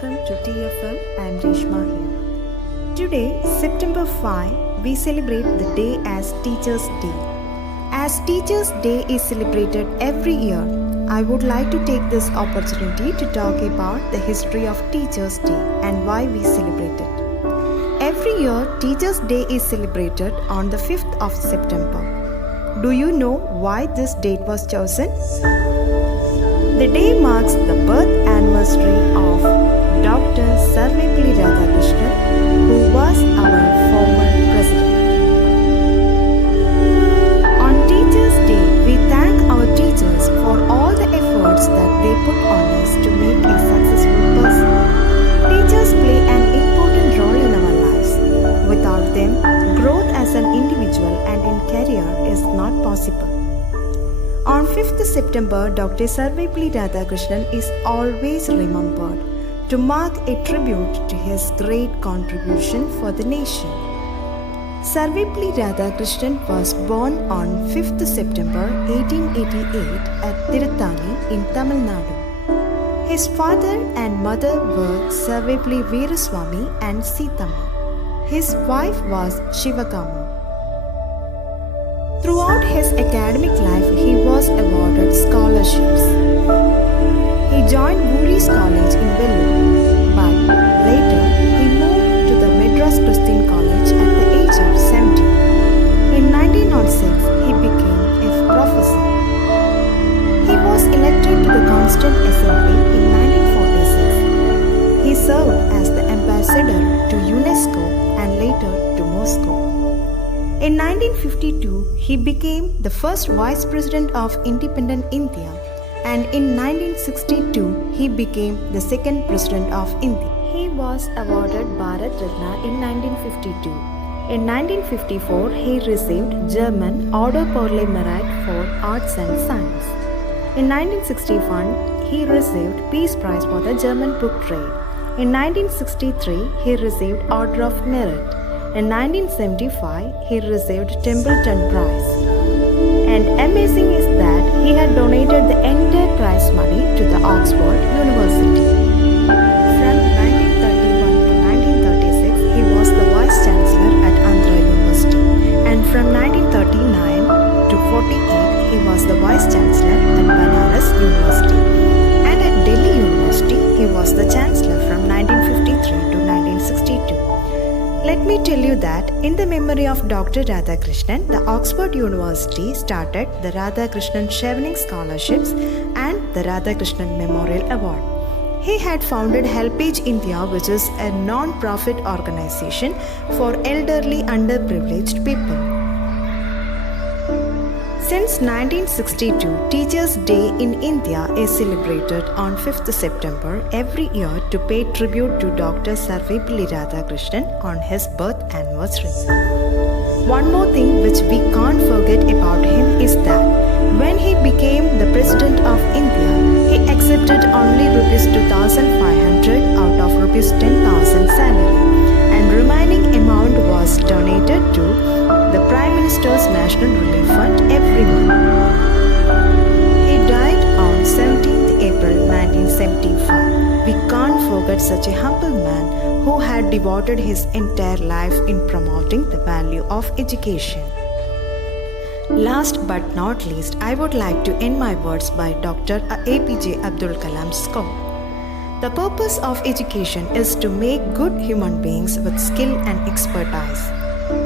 welcome to TFL. I am Reshma here. Today, September 5, we celebrate the day as Teachers' Day. As Teachers' Day is celebrated every year, I would like to take this opportunity to talk about the history of Teachers' Day and why we celebrate it. Every year, Teachers' Day is celebrated on the 5th of September. Do you know why this date was chosen? The day marks the birth anniversary of Dr. Sarvepalli Radhakrishnan, who was our former president. On Teachers' Day, we thank our teachers for all the efforts that they put on us to make a successful person. Teachers play an important role in our lives. Without them, growth as an individual and in career is not possible. On 5th September, Dr. Sarvepalli Radhakrishnan is always remembered to mark a tribute to his great contribution for the nation. Sarvepalli Radhakrishnan was born on 5th September 1888 at Tirutani in Tamil Nadu. His father and mother were Sarvepalli Veeraswamy and Seethamma. His wife was Shivakama. Throughout his academic life, he was awarded scholarships. He joined Woolleys College in Vellore, but later he moved to the Madras Christian College at the age of 70. In 1906, he became a professor. He was elected to the Constituent Assembly in 1946. He served as the ambassador to UNESCO and later to Moscow. In 1952, he became the first Vice President of independent India, and in 1962, he became the second President of India. He was awarded Bharat Ratna in 1952. In 1954, he received German Order pour le Mérite for Arts and Science. In 1961, he received Peace Prize for the German book trade. In 1963, he received Order of Merit. In 1975, he received Templeton Prize. And amazing is that he had donated the entire prize money to the Oxford University. From 1931 to 1936, he was the Vice Chancellor at Andhra University. And from 1939 to 48, he was the Vice Chancellor at Banaras University. And at Delhi University, he was the Chancellor from 1953 to 1962. Let me tell you that in the memory of Dr. Radhakrishnan, the Oxford University started the Radhakrishnan Chevening Scholarships and the Radhakrishnan Memorial Award. He had founded Helpage India, which is a non-profit organization for elderly underprivileged people. Since 1962, Teachers' Day in India is celebrated on 5th September every year to pay tribute to Dr. Sarvepalli Radhakrishnan on his birth anniversary. One more thing which we can't forget about him is that when he became the President of India, he accepted only Rs 2,500 out of Rs 10,000 salary, and remaining amount was donated to the Prime Minister's National Relief Fund every month. He died on 17th April 1975. We can't forget such a humble man who had devoted his entire life in promoting the value of education. Last but not least, I would like to end my words by Dr. APJ Abdul Kalam's quote. The purpose of education is to make good human beings with skill and expertise.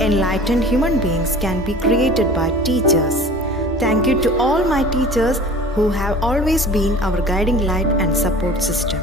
Enlightened human beings can be created by teachers. Thank you to all my teachers who have always been our guiding light and support system.